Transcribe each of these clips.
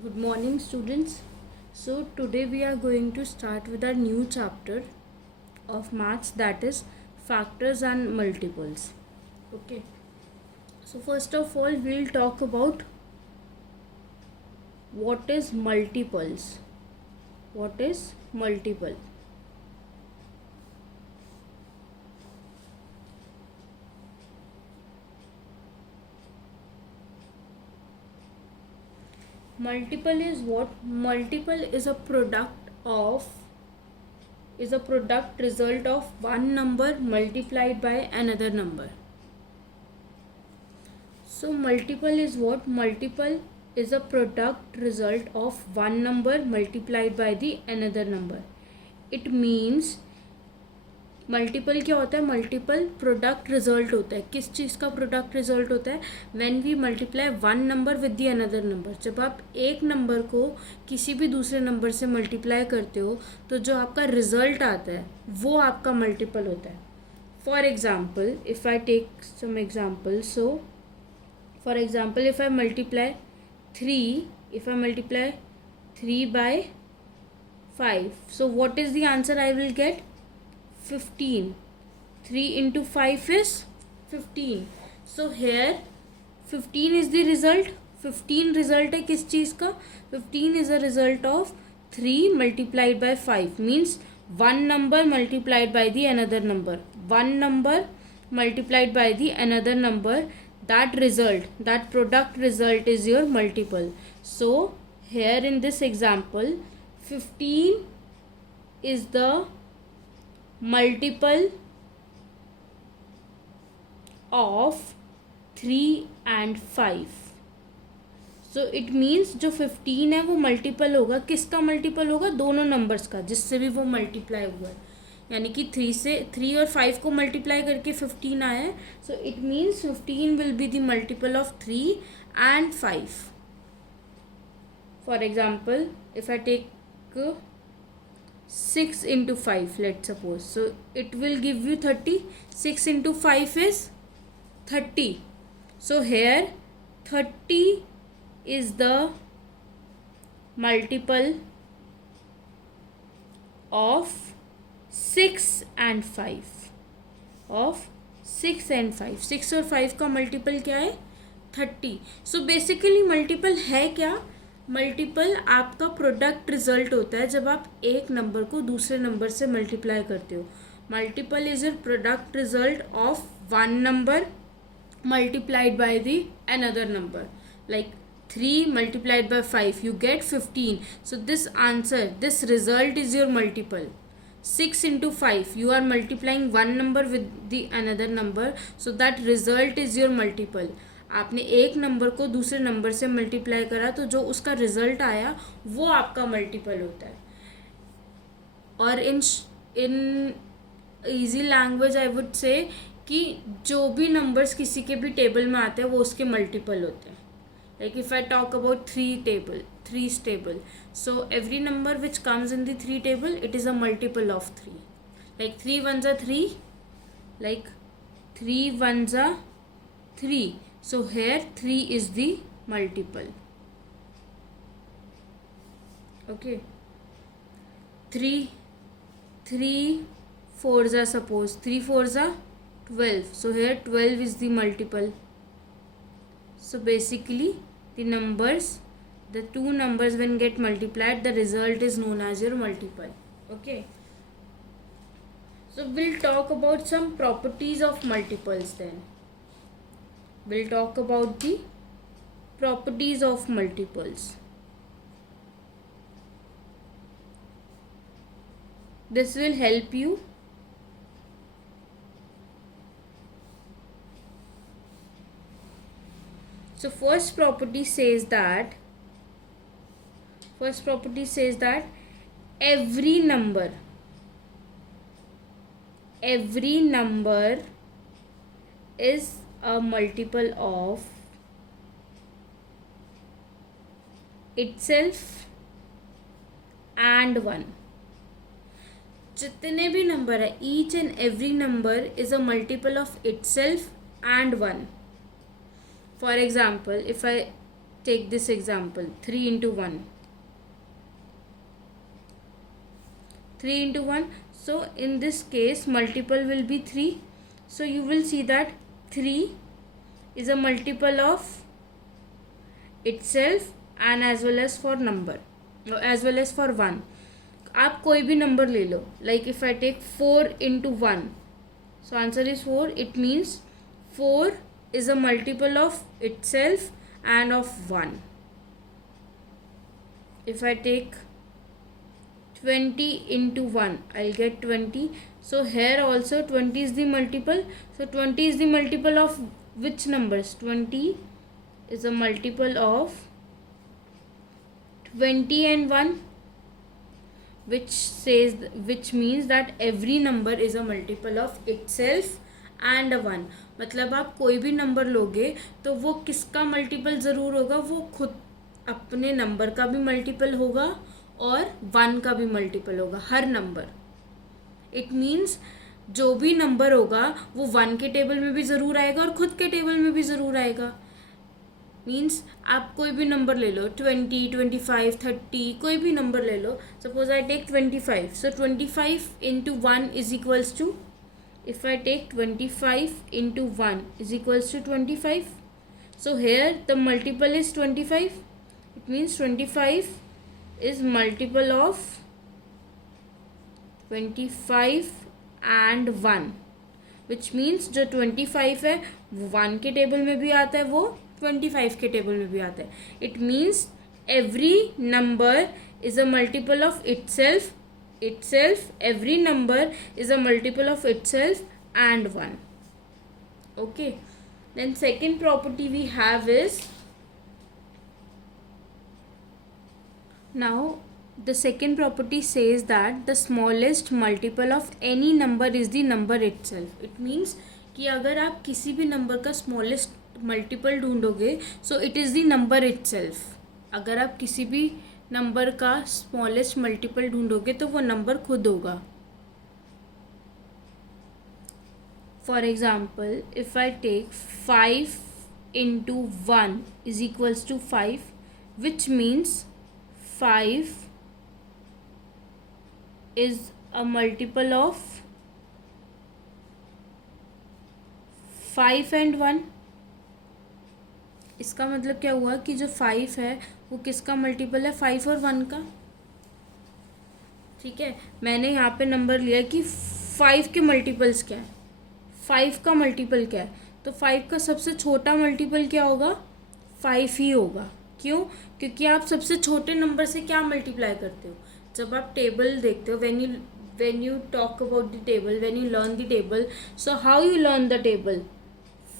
Good morning, students. So, today we are going to start with our new chapter of maths, that is factors and multiples. Okay. So, first of all, we'll talk about what is multiples. What is multiple? Multiple is what? Multiple is a product result of one number multiplied by another number. So multiple is what? Multiple is a product result of one number multiplied by the another number. It means multiple क्या होता है? Multiple product result होता है. किस चीज़ का product result होता है? When we multiply one number with the another number. जब आप एक नंबर को किसी भी दूसरे नंबर से मल्टीप्लाई करते हो तो जो आपका रिजल्ट आता है वो आपका मल्टीपल होता है. For example, if I take some example, so for example, if I multiply 3 by 5, so what is the answer I will get? 15. 3 into 5 is 15. So here 15 is the result. 15 result है किस चीज़ का? 15 is a result of 3 multiplied by 5, means one number multiplied by the another number. One number multiplied by the another number, that result, that product result is your multiple. So here in this example, 15 is the multiple of 3 and 5. So it means जो 15 है वो multiple होगा. किसका multiple होगा? दोनों numbers का जिससे भी वो मल्टीप्लाई हुआ है. यानी कि 3 और 5 को मल्टीप्लाई करके 15 आया है. So it means 15 will be the multiple of 3 and 5. For example, if I take 6 into 5, let's suppose, so it will give you 30. 6 into 5 is 30. So here 30 is the multiple of 6 and 5. of 6 and 5. 6 और 5 का multiple क्या है? 30. So basically multiple है क्या? Multiple आपका product result होता है जब आप एक नंबर को दूसरे नंबर से मल्टीप्लाई करते हो. Multiple is a product result of one number multiplied by the another number. Like 3 multiplied by 5, you get 15. So this answer, this result is your multiple. 6 into 5, you are multiplying one number with the another number, so that result is your multiple. आपने एक number को दूसरे number से multiply करा तो जो उसका result आया वो आपका मल्टीपल होता है. और इन easy language I would say कि जो भी नंबर्स किसी के भी टेबल में आते हैं वो उसके मल्टीपल होते हैं. Like if I talk about three's table, so every number which comes in the 3 table, it is a multiple of 3. Like 3 ones are 3, like 3 ones are 3. So here 3 is the multiple. Okay. 3 fours are, suppose 3 fours are 12. So here 12 is the multiple. So basically the two numbers when get multiplied, the result is known as your multiple. Okay. So we'll talk about some properties of multiples then. We'll talk about the properties of multiples. This will help you So first property says that every number is a multiple of itself and 1. जितने भी number है, each and every number is a multiple of itself and 1. For example, if I take this example, 3 into 1. 3 into 1. So in this case multiple will be 3. So you will see that 3 is a multiple of itself and as well as for number, as well as for 1. आप कोई भी नंबर ले लो, like if I take 4 into 1, so answer is 4. It means 4 is a multiple of itself and of 1. If I take 20 into 1, I'll get 20. So here also 20 is the multiple. So 20 is the multiple of which numbers? 20 is a multiple of 20 and 1, which means that every number is a multiple of itself and a 1. मतलब आप कोई भी number लोगे तो वो किसका multiple ज़रूर होगा? वो खुद अपने नंबर का भी मल्टीपल होगा और 1 का भी मल्टीपल होगा, हर नंबर. इट मीन्स जो भी नंबर होगा वो 1 के टेबल में भी ज़रूर आएगा और खुद के टेबल में भी ज़रूर आएगा. मीन्स आप कोई भी नंबर ले लो, 20, 25, 30, कोई भी नंबर ले लो. Suppose I take 25. So 25 into 1 is equals to, if I take 25 into 1 is equals to 25. So here the multiple is 25. It means 25 is multiple of 25 and 1, which means जो 25 है वो 1 के टेबल में भी आता है, वो 25 के टेबल में भी आता है. It means every number is a multiple of itself. Every number is a multiple of itself and 1. Okay, then second property we have is, now the second property says that the smallest multiple of any number is the number itself. It means कि अगर आप किसी भी नंबर का smallest multiple ढूंढोगे so it is the number itself. अगर आप किसी भी नंबर का स्मॉलेस्ट मल्टीपल ढूंढोगे तो वो नंबर खुद होगा. For example if I take 5 into 1 is equals to 5, which means 5 is a multiple of 5 and 1. इसका मतलब क्या हुआ कि जो 5 है वो किसका मल्टीपल है? 5 और 1 का. ठीक है, मैंने यहाँ पे नंबर लिया कि 5 के मल्टीपल्स क्या है, 5 का मल्टीपल क्या है. तो 5 का सबसे छोटा मल्टीपल क्या होगा? 5 ही होगा. क्यों? क्योंकि आप सबसे छोटे नंबर से क्या मल्टीप्लाई करते हो? जब आप टेबल देखते हो, when you talk about the table, when you learn the table, so how you learn the table?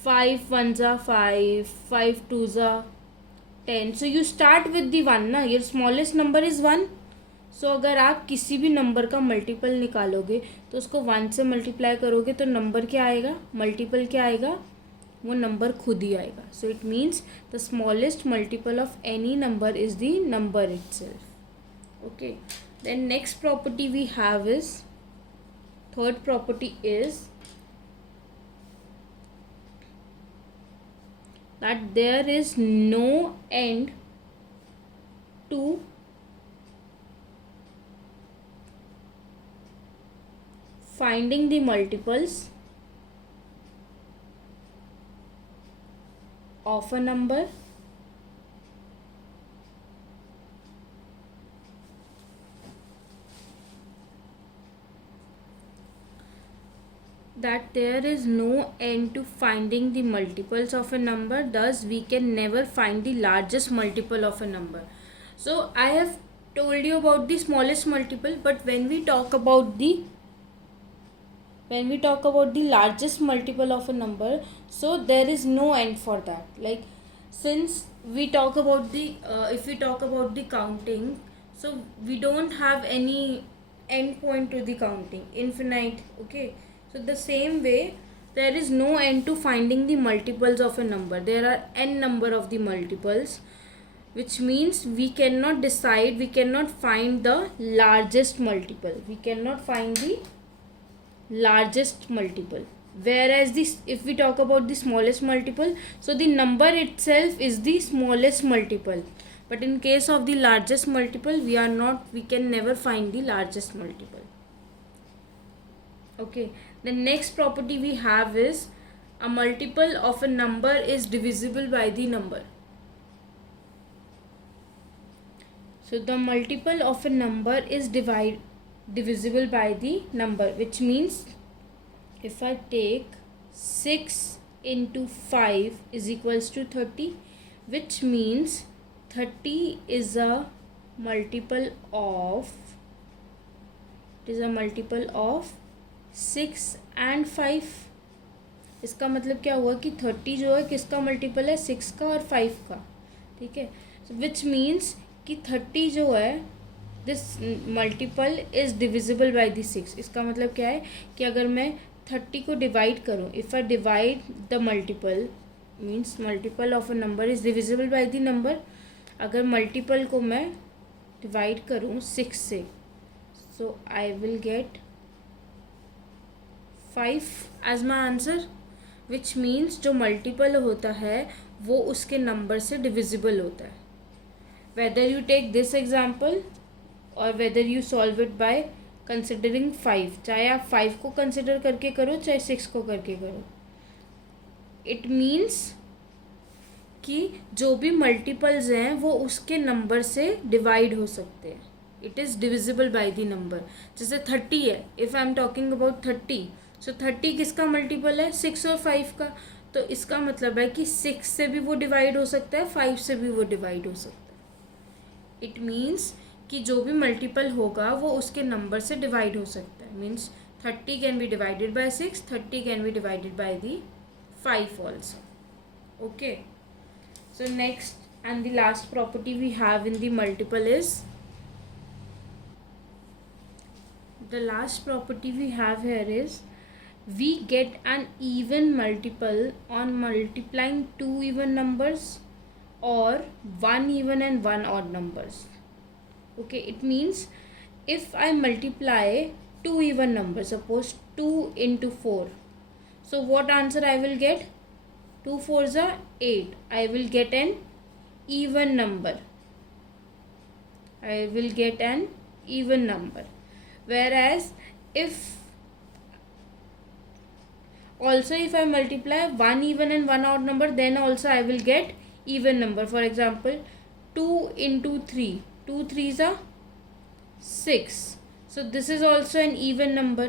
5 1s are 5, 5 2s are 10. So you start with the 1 ना, your smallest number is 1. So अगर आप किसी भी नंबर का multiple निकालोगे तो उसको 1 से मल्टीप्लाई करोगे तो नंबर क्या आएगा? मल्टीपल क्या आएगा? वो नंबर खुद ही आएगा. So it means the smallest multiple of any number is the number itself. Okay, then next property we have is, third property is that there is no end to finding the multiples of a number that there is no end to finding the multiples of a number, thus we can never find the largest multiple of a number. So I have told you about the smallest multiple, but when we talk about the largest multiple of a number, so there is no end for that. Like since we talk about the if we talk about the counting, so we don't have any end point to the counting, infinite. Okay, so the same way there is no end to finding the multiples of a number. There are n number of the multiples, which means we cannot decide, we cannot find the largest multiple. We cannot find the largest multiple. whereas this, if we talk about the smallest multiple, so the number itself is the smallest multiple, but in case of the largest multiple, we can never find the largest multiple. Okay, the next property we have is a multiple of a number is divisible by the number. So the multiple of a number is divisible by the number, which means if I take 6 into 5 is equals to 30, which means 30 is a multiple of 6 and 5. इसका मतलब क्या हुआ कि 30 जो है किसका multiple है, 6 का और 5 का. ठीक है, विच मीन्स कि 30 जो है this multiple is divisible by the 6. इसका मतलब क्या है कि अगर मैं 30 को डिवाइड करूँ, if I divide the multiple means multiple of a number is divisible by the number. अगर मल्टीपल को मैं डिवाइड करूँ 6 से, so I will get 5 as my answer, which means जो मल्टीपल होता है वो उसके नंबर से डिविजिबल होता है. Whether you take this example और whether you solve it by considering 5, चाहे आप 5 को कंसिडर करके करो चाहे 6 को करके करो, इट मीन्स कि जो भी मल्टीपल्स हैं वो उसके नंबर से डिवाइड हो सकते हैं. It is divisible by the number. जैसे 30 है, if I am talking about 30, सो 30 किसका मल्टीपल है, 6 और 5 का. तो इसका मतलब है कि 6 से भी वो डिवाइड हो सकता है, 5 से भी वो डिवाइड हो सकता है. इट मीन्स कि जो भी मल्टीपल होगा वो उसके नंबर से डिवाइड हो सकता है. Means 30 can be divided by 6, 30 can be divided by the 5 also. Okay, so next and the last property we have in the multiple is, the last property we have here is we get an even multiple on multiplying two even numbers or one even and one odd numbers. Okay, it means if I multiply two even numbers, suppose 2 into 4, so what answer I will get, 2 4s are 8. I will get an even number. I will get an even number. Whereas if I multiply one even and one odd number, then also I will get even number. For example, 2 into 3, 2 3s are 6, so this is also an even number.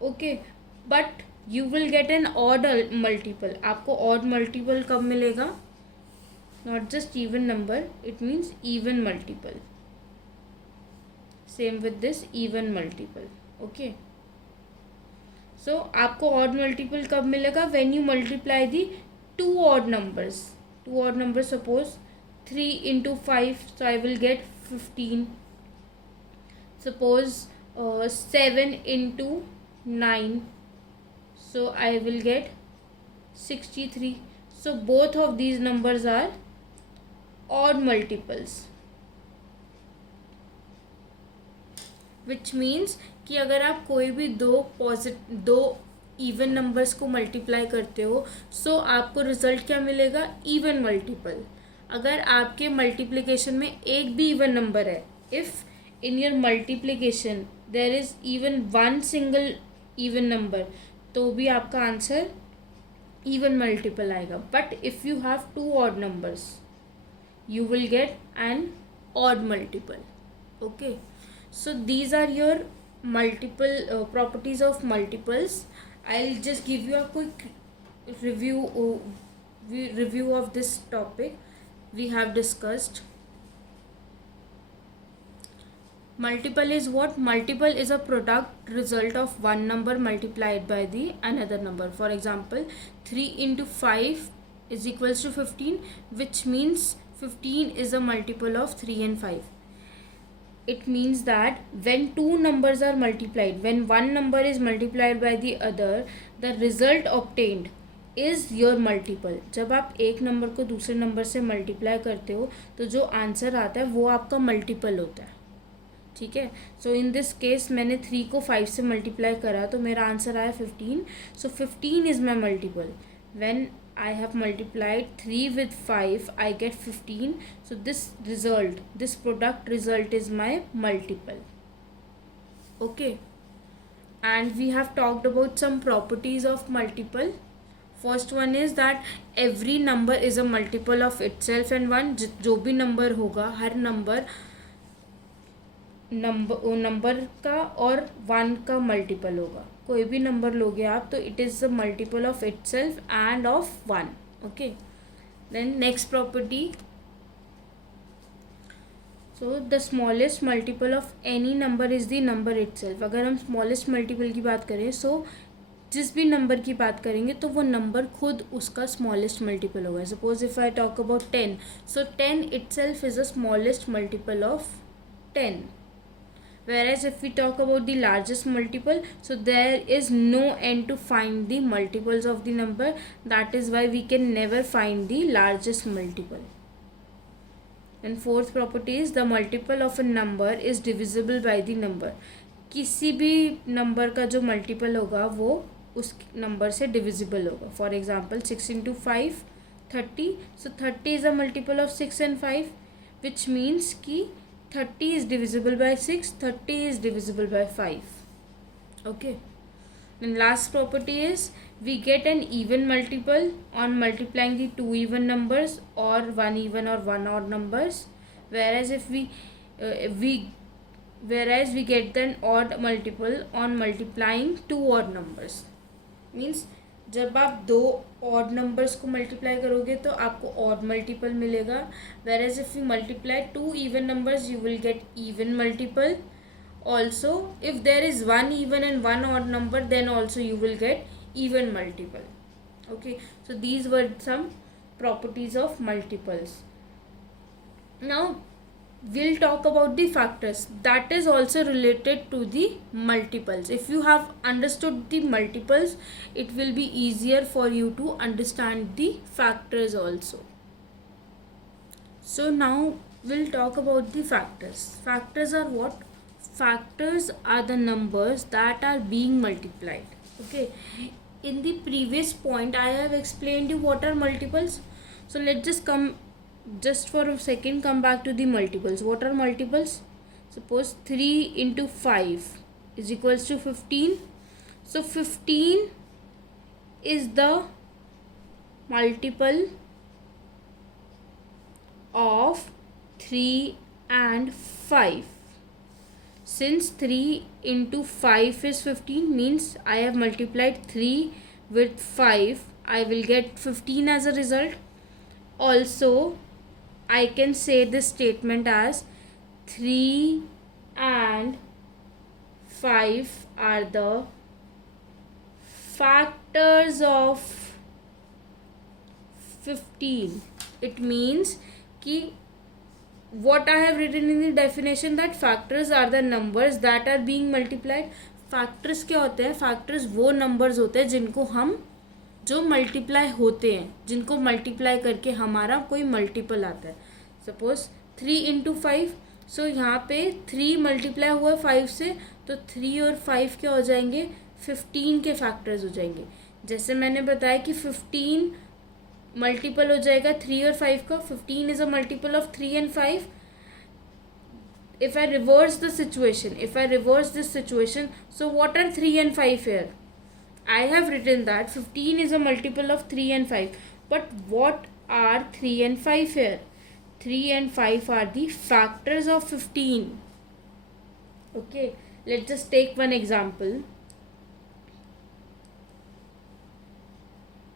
Okay, but you will get an odd multiple. आपको odd multiple कब मिलेगा, not just even number, it means even multiple. Same with this even multiple. Okay, so आपको odd multiple कब मिलेगा, when you multiply the two odd numbers. Suppose 3 into 5, so I will get 15. Suppose 7 into 9, so I will get 63. So both of these numbers are odd multiples, which means कि अगर आप कोई भी दो even numbers को multiply करते हो, सो आपको रिजल्ट क्या मिलेगा, इवन मल्टीपल. अगर आपके मल्टीप्लिकेशन में एक भी इवन नंबर है, if in your multiplication there is even one single even number, तो भी आपका आंसर इवन मल्टीपल आएगा. But if you have two odd numbers, you will get an odd multiple. Okay, so these are your multiple properties of multiples. I'll just give you a quick review of this topic we have discussed. Multiple is what? Multiple is a product result of one number multiplied by the another number. For example, 3 into 5 is equals to 15, which means 15 is a multiple of 3 and 5. It means that when two numbers are multiplied, when one number is multiplied by the other, the result obtained is your multiple. जब आप एक number को दूसरे number से multiply करते हो तो जो आंसर आता है वो आपका मल्टीपल होता है. ठीक है. सो इन दिस केस मैंने 3 को 5 से मल्टीप्लाई करा तो मेरा आंसर आया 15. सो 15 is my multiple. When I have multiplied 3 with 5, I get 15. So this product result is my multiple. Okay. And we have talked about some properties of multiple. First one is that every number is a multiple of itself and one. जो भी number होगा, हर number का और 1 का multiple होगा. कोई भी number लोगे आप तो it is a multiple of itself and of 1. Okay. Then next property. So the smallest multiple of any number is the number itself. अगर हम स्मॉलेस्ट मल्टीपल की बात करें, सो जिस भी नंबर की बात करेंगे तो वो नंबर खुद उसका स्मॉलेस्ट मल्टीपल होगा. Suppose if I talk about 10, so 10 itself is the smallest multiple of 10. Whereas if we talk about the largest multiple, so there is no end to find the multiples of the number. That is why we can never find the largest multiple. And fourth property is the multiple of a number is divisible by the number. किसी भी नंबर का जो multiple होगा वो उस number से divisible होगा. For example 6 into 5 30. So 30 is a multiple of 6 and 5, which means कि 30 is divisible by 6, 30 is divisible by 5. Okay. And last property is we get an even multiple on multiplying the two even numbers or one even or one odd numbers. Whereas if we get an odd multiple on multiplying two odd numbers. Means जब आप दो odd numbers को multiply करोगे तो आपको odd multiple मिलेगा. whereas if you multiply two even numbers you will get even multiple. Also if there is one even and one odd number then also you will get even multiple. Okay, so these were some properties of multiples. Now we'll talk about the factors that is also related to the multiples. If you have understood the multiples, it will be easier for you to understand the factors also. So now we'll talk about the factors. Factors are what? Factors are the numbers that are being multiplied. Okay, in the previous point I have explained you what are multiples. So let's just for a second come back to the multiples. What are multiples? Suppose 3 into 5 is equals to 15. So 15 is the multiple of 3 and 5. Since 3 into 5 is 15, means I have multiplied 3 with 5, I will get 15 as a result. Also I can say this statement as 3 and 5 are the factors of 15. It means कि what I have written in the definition that factors are the numbers that are being multiplied. factors क्या होते हैं? factors वो numbers होते हैं जिनको हम जो मल्टीप्लाई होते हैं, जिनको मल्टीप्लाई करके हमारा कोई मल्टीपल आता है. Suppose 3 into 5. सो यहाँ पे 3 मल्टीप्लाई हुआ 5 से तो 3 और 5 क्या हो जाएंगे? 15 के फैक्टर्स हो जाएंगे. जैसे मैंने बताया कि 15 मल्टीपल हो जाएगा 3 और 5 का. 15 is a multiple of 3 and 5. if I reverse this situation, so what are 3 and 5 here? I have written that 15 is a multiple of 3 and 5. But what are 3 and 5 here? 3 and 5 are the factors of 15. Okay, let's just take one example.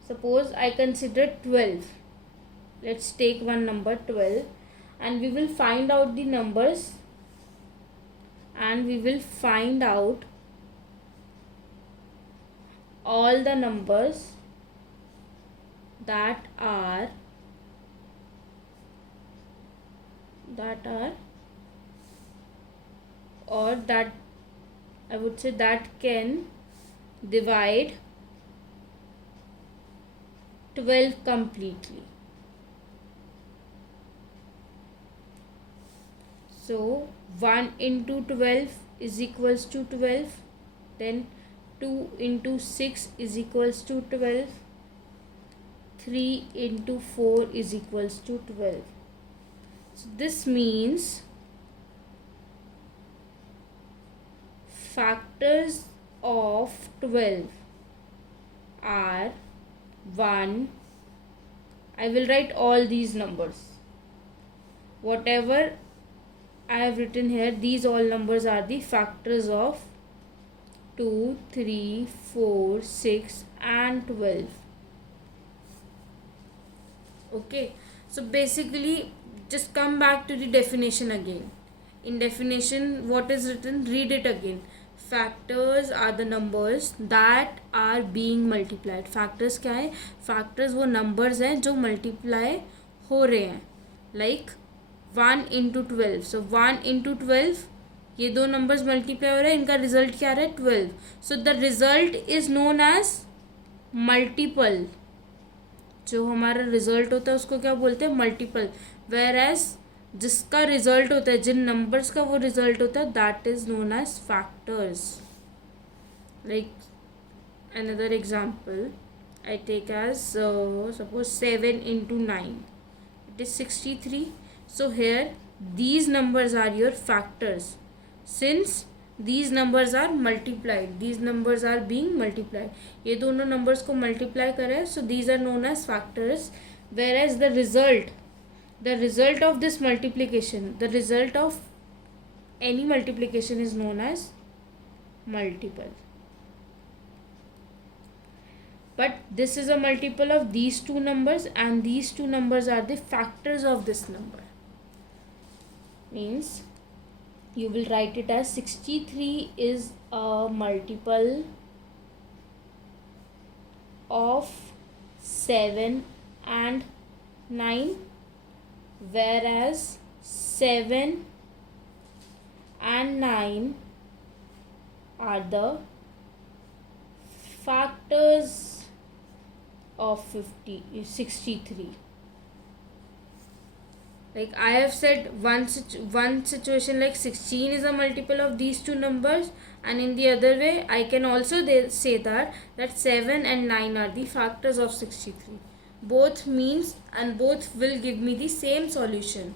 Suppose I consider 12. Let's take one number 12 and we will find out the numbers and we will find out all the numbers that are or that I would say that can divide 12 completely. So 1 into 12 is equals to 12. Then 2 into 6 is equals to 12. 3 into 4 is equals to 12. So this means factors of 12 are 1. I will write all these numbers. Whatever I have written here, these all numbers are the factors of 2, 3, 4, 6 and 12. Okay, so basically just come back to the definition again. In definition, what is written? Read it again. Factors are the numbers that are being multiplied. Factors क्या है? Factors वो numbers हैं जो multiply हो रहे हैं. Like 1 into 12. सो 1 into 12, ये दो नंबर्स मल्टीप्लाई हो रहे हैं, इनका रिजल्ट क्या आ रहा है? 12. So the result is known as multiple. जो हमारा रिजल्ट होता है उसको क्या बोलते हैं? मल्टीपल. वेयर एज जिसका रिजल्ट होता है, जिन नंबर्स का वो रिजल्ट होता है, that is known as factors. Like another example I take as suppose 7 into 9, it is 63. So here these numbers are your factors. Since these numbers are multiplied, these numbers are being multiplied, ये दोनों numbers को multiply करें, so these are known as factors. Whereas the result of this multiplication, the result of any multiplication is known as multiple. But this is a multiple of these two numbers, and these two numbers are the factors of this number. Means you will write it as 63 is a multiple of 7 and 9, whereas 7 and 9 are the factors of 63. Like I have said, one situation like 16 is a multiple of these two numbers, and in the other way I can also say that 7 and 9 are the factors of 63. Both means and both will give me the same solution.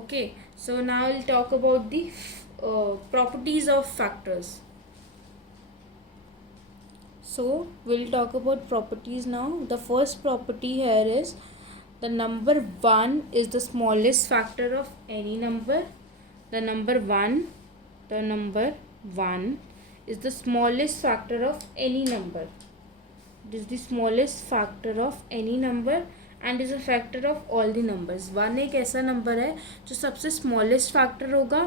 Okay, so now I'll talk about the properties of factors. So we'll talk about properties now. The first property here is the number 1 is the smallest factor of any number. The number 1 is the smallest factor of any number. It is the smallest factor of any number and is a factor of all the numbers. 1 एक ऐसा number है जो सबसे smallest factor होगा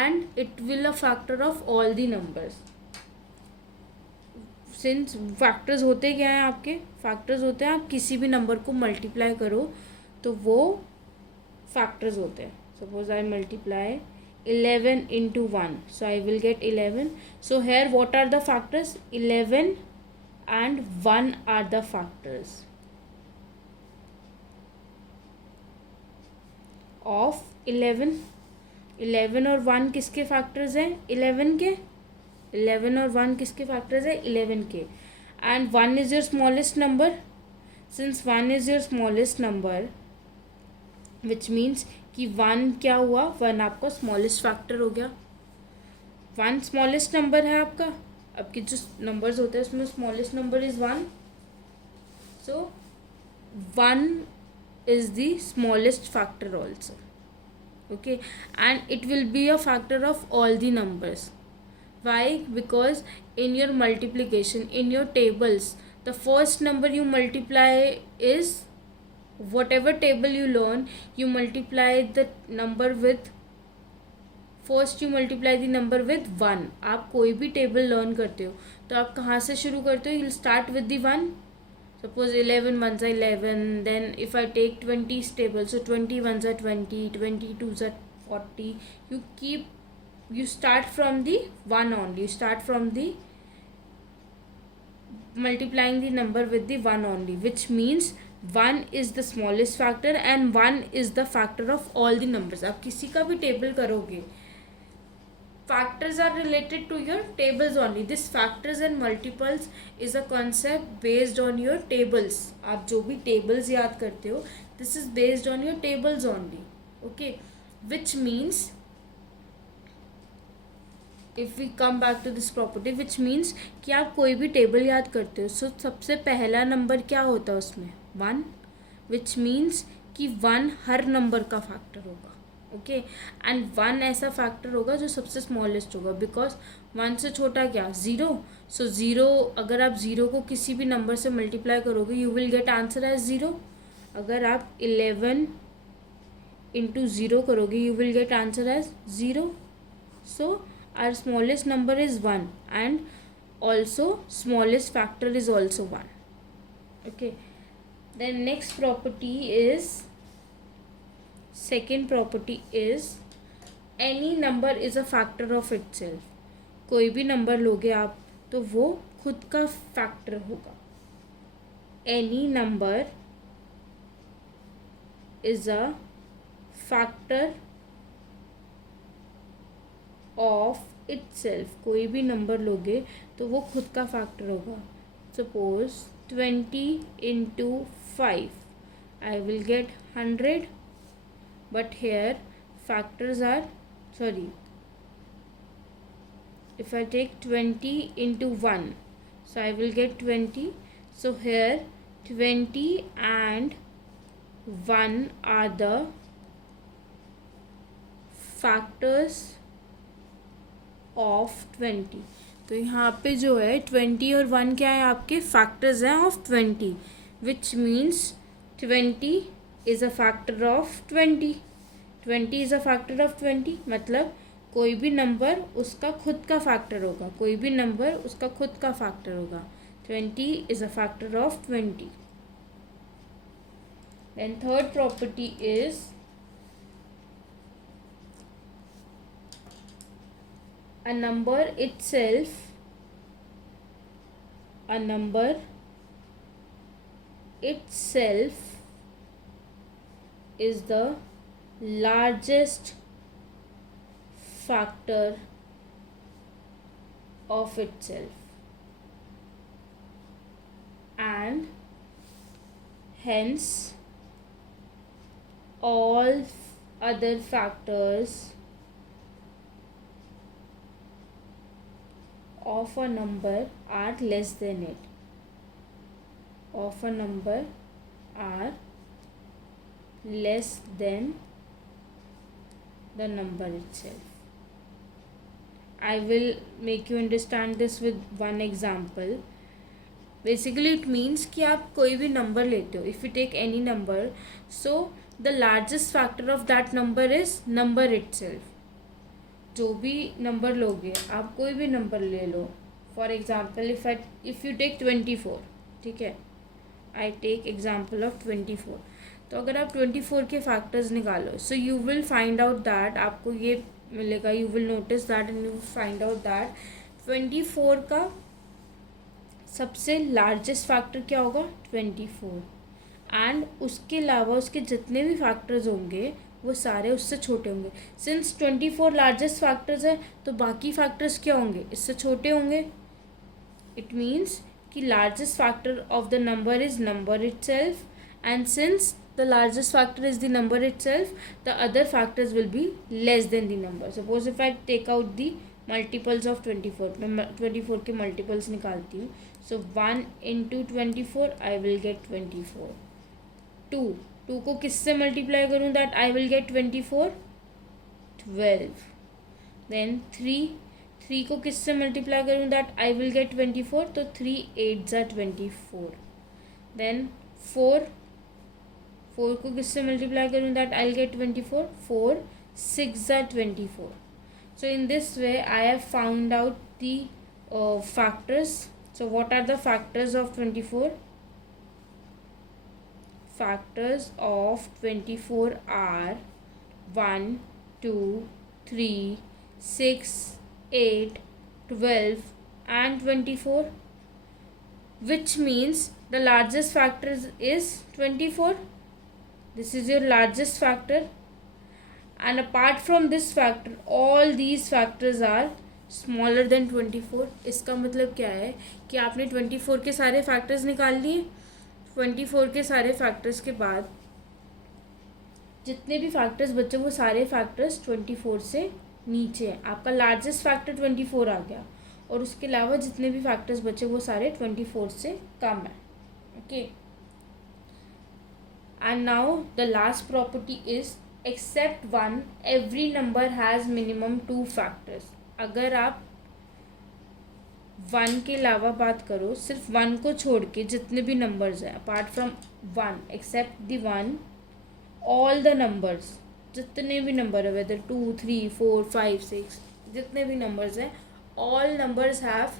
and it will a factor of all the numbers. Since factors होते क्या हैं? आपके फैक्टर्स होते हैं, आप किसी भी नंबर को मल्टीप्लाई करो तो वो फैक्टर्स होते हैं. Suppose I multiply 11 into 1, so I will get 11. So here what are the factors? 11 and 1 are the factors of 11. 11 और 1 किसके फैक्टर्स हैं? 11 के. 11 और 1 किसके फैक्टर्स है? 11 के. And 1 is your smallest number. Since 1 is your smallest number, which means कि 1 क्या हुआ? 1 आपका स्मॉलेस्ट फैक्टर हो गया. 1 स्मॉलेस्ट नंबर है आपका. आपके जो नंबर्स होते हैं उसमें smallest number is 1. So 1 is the smallest factor also. Okay, and it will be a factor of all the numbers. Why? Because in your multiplication, in your tables, the first number you multiply is whatever table you learn, you multiply the number with, first you multiply the number with 1. आप कोई भी table learn करते हो तो आप कहाँ से शुरू करते हो? You'll start with the 1. Suppose 11 ones are 11, then if I take 20's table, so 20 ones are 20, 22's are 40. You start from the 1 only. You start from the multiplying the number with the 1 only, which means 1 is the smallest factor and 1 is the factor of all the numbers. आप किसी का भी table करोगे, factors are related to your tables only. This factors and multiples is a concept based on your tables. आप जो भी tables याद करते हो, this is based on your tables only. Okay, which means if we come back to this property, which means कि आप कोई भी table याद करते हो, so सबसे पहला नंबर क्या होता है उसमें 1, which means कि 1 हर नंबर का फैक्टर होगा. ओके, एंड 1 ऐसा फैक्टर होगा जो सबसे स्मॉलेस्ट होगा, बिकॉज 1 से छोटा क्या 0. सो 0, अगर आप 0 को किसी भी नंबर से मल्टीप्लाई करोगे you will get answer as 0. अगर आप 11 इंटू 0 करोगे you will get answer as 0. So our smallest number is 1 and also smallest factor is also 1. Okay, then next property is, second property is any number is a factor of itself. कोई भी number लोगे आप तो वो खुद का factor होगा. any number is a factor of itself. कोई भी नंबर लोगे तो वो खुद का फैक्टर होगा. suppose 20 into 5 I will get 100. But here factors are, sorry, if I take 20 into 1, so I will get 20. So here 20 and 1 are the factors of 20. तो यहाँ पे जो है 20 और 1 क्या है आपके फैक्टर्स हैं of 20, which means 20 is a factor of 20. 20 is a factor of 20 मतलब कोई भी नंबर उसका खुद का फैक्टर होगा. कोई भी नंबर उसका खुद का फैक्टर होगा. 20 is a factor of 20. Then third property is a number itself is the largest factor of itself and hence all other factors of a number are less than it. Of a number are less than the number itself. I will make you understand this with one example. Basically it means कि आप कोई भी number लेते हो, if you take any number, so the largest factor of that number is number itself. जो भी number लोगे, आप कोई भी number ले लो. For example, if you take 24, ठीक है, I take example of 24. तो अगर आप 24 के फैक्टर्स निकालो, so you will find out that, आपको ये मिलेगा, you will notice that and you will find out that 24 का सबसे लार्जेस्ट फैक्टर क्या होगा 24, एंड उसके अलावा उसके जितने भी फैक्टर्स होंगे वो सारे उससे छोटे होंगे. सिंस 24 लार्जेस्ट फैक्टर्स है तो बाकी फैक्टर्स क्या होंगे, इससे छोटे होंगे. इट मीन्स कि largest factor of the number is number itself, and since the largest factor is the number itself, the other factors will be less than the number. Suppose if I take out the multiples of 24, मैं 24 के multiples निकालती हूँ. So 1 into 24 I will get 24. 2 को किससे multiply करूँ that I will get 24? 12. Then 3 को किससे multiply करूँ that I will get 24? तो 3 8s are 24. Then 4 को किससे मल्टीप्लाई करूँ that I will gate 24. 4 6 are 24. So in this way I have found out the factors. So what are the factors of 24? Factors of 24 are 1 2 3 6 8 12 and 24, which means the largest factor is 24. This is your largest factor, and apart from this factor all these factors are smaller than 24. इसका मतलब क्या है कि आपने 24 के सारे factors निकाल लिए. 24 के सारे फैक्टर्स के बाद जितने भी फैक्टर्स बचे वो सारे फैक्टर्स 24 से नीचे हैं. आपका लार्जेस्ट फैक्टर 24 आ गया, और उसके अलावा जितने भी फैक्टर्स बचे वो सारे 24 से कम है. Okay, and now the last property is except 1 every number has minimum 2 factors. अगर आप 1 के अलावा बात करो, सिर्फ 1 को छोड़ के जितने भी नंबर्स हैं apart from 1, except the 1, all the numbers, जितने भी नंबर है वेदर 2, 3, 4, 5, 6, जितने भी नंबर्स हैं, all numbers have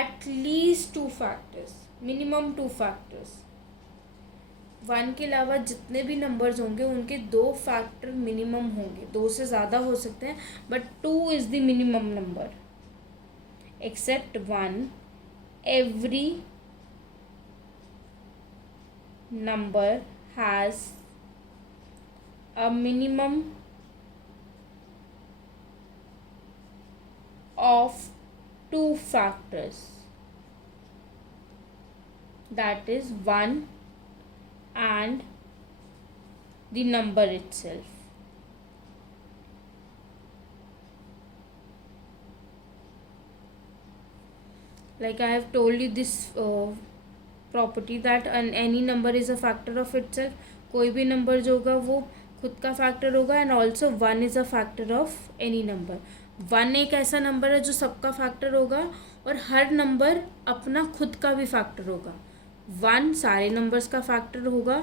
at least 2 factors, minimum 2 factors. 1 के अलावा जितने भी नंबर्स होंगे उनके 2 फैक्टर मिनिमम होंगे. 2 से ज़्यादा हो सकते हैं but 2 is the minimum number. Except 1 every number has a minimum of 2 factors, that is 1 and the number itself. Like I have told you this property that any number is a factor of itself. कोई भी number जो होगा वो खुद का factor होगा, and also 1 is a factor of any number. 1 एक ऐसा नंबर है जो सबका फैक्टर होगा, और हर नंबर अपना खुद का भी फैक्टर होगा. 1 सारे नंबर्स का फैक्टर होगा,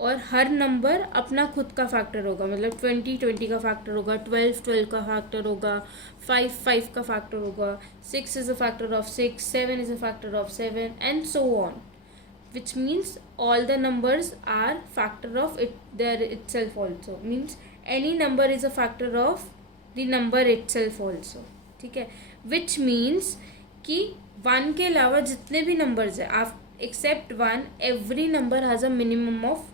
और हर नंबर अपना खुद का फैक्टर होगा. मतलब 20 20 का फैक्टर होगा, 12 12 का फैक्टर होगा, 5 5 का फैक्टर होगा, 6 is a factor of 6, 7 is a factor of 7, and so on. Which means all the numbers are factor of it their itself also. Means any number is a factor of the number itself also. ठीक है, which means कि 1 के अलावा जितने भी numbers हैं, आप except 1 every number has a minimum of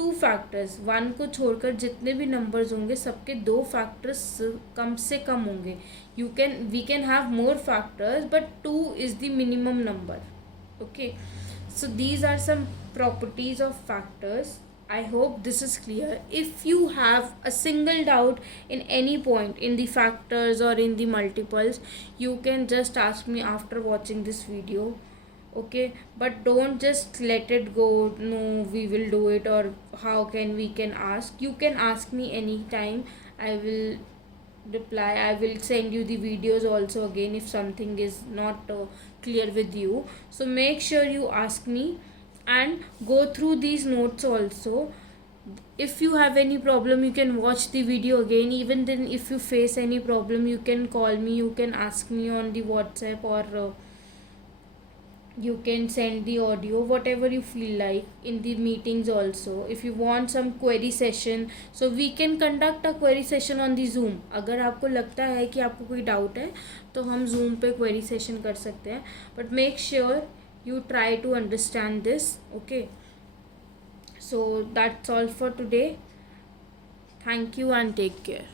2 factors. 1 को छोड़कर जितने भी numbers होंगे सबके 2 factors कम से कम होंगे. We can have more factors but 2 is the minimum number. Okay. So these are some properties of factors. I hope this is clear. If you have a single doubt in any point in the factors or in the multiples, you can just ask me after watching this video. Okay, but don't just let it go, no we will do it, or how can we can ask. You can ask me anytime. I will reply. I will send you the videos also again if something is not clear with you. So make sure you ask me and go through these notes also. If you have any problem you can watch the video again. Even then if you face any problem you can call me, you can ask me on the WhatsApp, or you can send the audio, whatever you feel like, in the meetings also. If you want some query session, so we can conduct a query session on the Zoom. अगर आपको लगता है कि आपको कोई doubt है तो हम Zoom पे query session कर सकते हैं, but make sure you try to understand this. Okay, so that's all for today. Thank you and take care.